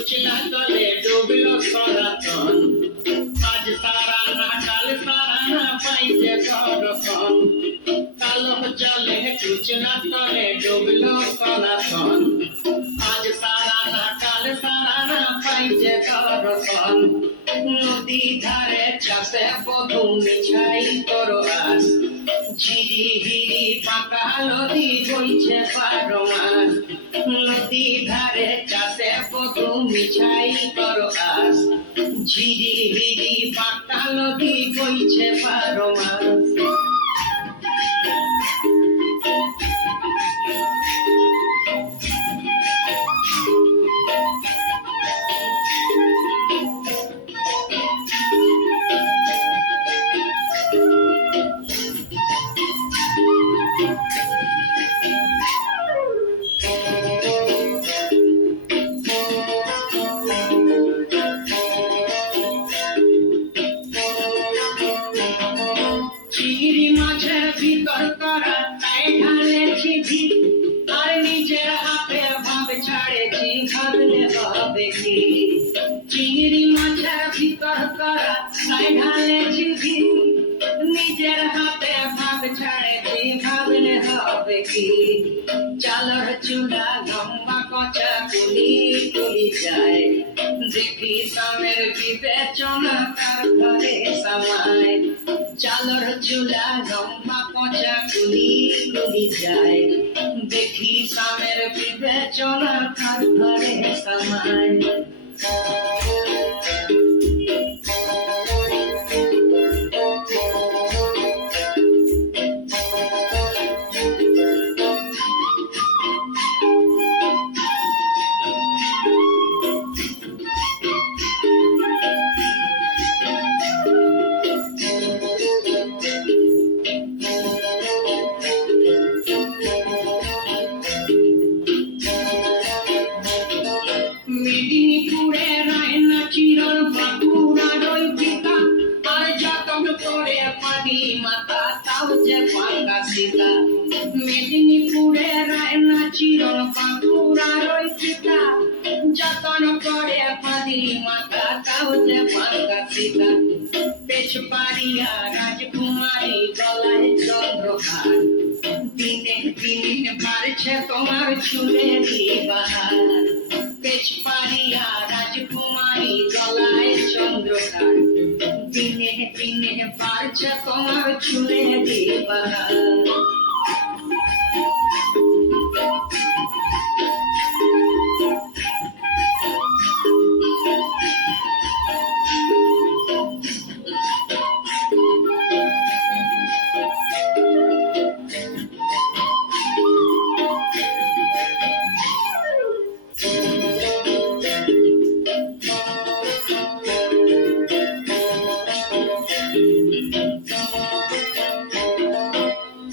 কুচলা তলে ডুবলো সনাতন আজ সারা না কাল সারা না পাইছে দর্শন কালো জলে কুচলা তলে ডুবলো সনাতন আজ সারা না কাল সারা না পাইছে দর্শন নদী ধারে চাষে বধু মিছাই তোর আস ঝিরি হিরি পাকা নদী বইছে 12 মাস নদী ধারে চাষে বধু মিছাই তোর আস ঝিরি হিরি পাকা নদী বইছে 12 মাস চিংড়ি মাছের ভিতর করা তাই ঢালেছি ভিত আর নিজের হাতে ভাব ছাড়েছি ভাবলে হবে কি চিংড়ি মাছের ভিতর করা তাই ঢালেছি ভিত নিজের হাতে ভাব ছাড়েছি ভাবলে হবে কি চালর চুলা লম্বা কচা কুলি কুলি যায় দেখি সামের বিবেচনা তার ঘরে সামায় চালর চুলা লম্বা কচা কুলি কুলি যায় দেখি সামের বিবেচনা তার ঘরে সামায় মেদিনীপুরে রায়না চিরল বাঁকুড়ার ওই পিতা আর যতন করে পানি মাতা তাও যে পাকা সীতা মেদিনীপুরে রায়না চিরল বাঁকুড়ার ওই পিতা যতন করে পানি মাতা তাও যে পাকা সীতা পেছ পারিয়া রাজকুমারী গলায় চন্দ্রহার দিনে দিনে বাড়ছে তোমার চুলেরই বাহার পেছ পারিয়া রাজকুমারী গলায় চন্দ্রহার দিনে দিনে বাড়ছে তোমার চুলেরই বাহার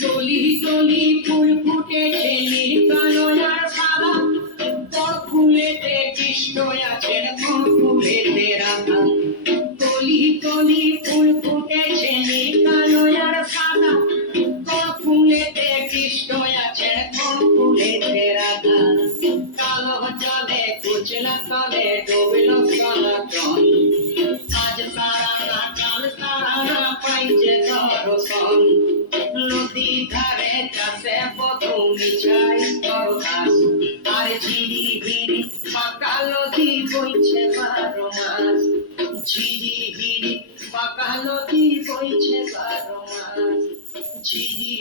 টলি টলি ফুল ফুটেছে নীলকাননার সাদা তোর ফুলেতে কৃষ্ণ আছেন কোন ফুলেতে রাধা টলি টলি ফুল ফুটেছে নীলকাননার সাদা তোর ফুলেতে কৃষ্ণ আছেন কোন ফুলেতে রাধা কালো জলে কুচলা তলে ডুবলো সনাতন আজ সারা না কাল সারা না পাইছে দর্শন নদী ধারে চাষে বধু মিছাই তোর আস আর ঝিরি হিরি পাকা নদী বইছে 12 মাস ঝিরি হিরি পাকা নদী বইছে 12 মাস ঝিরি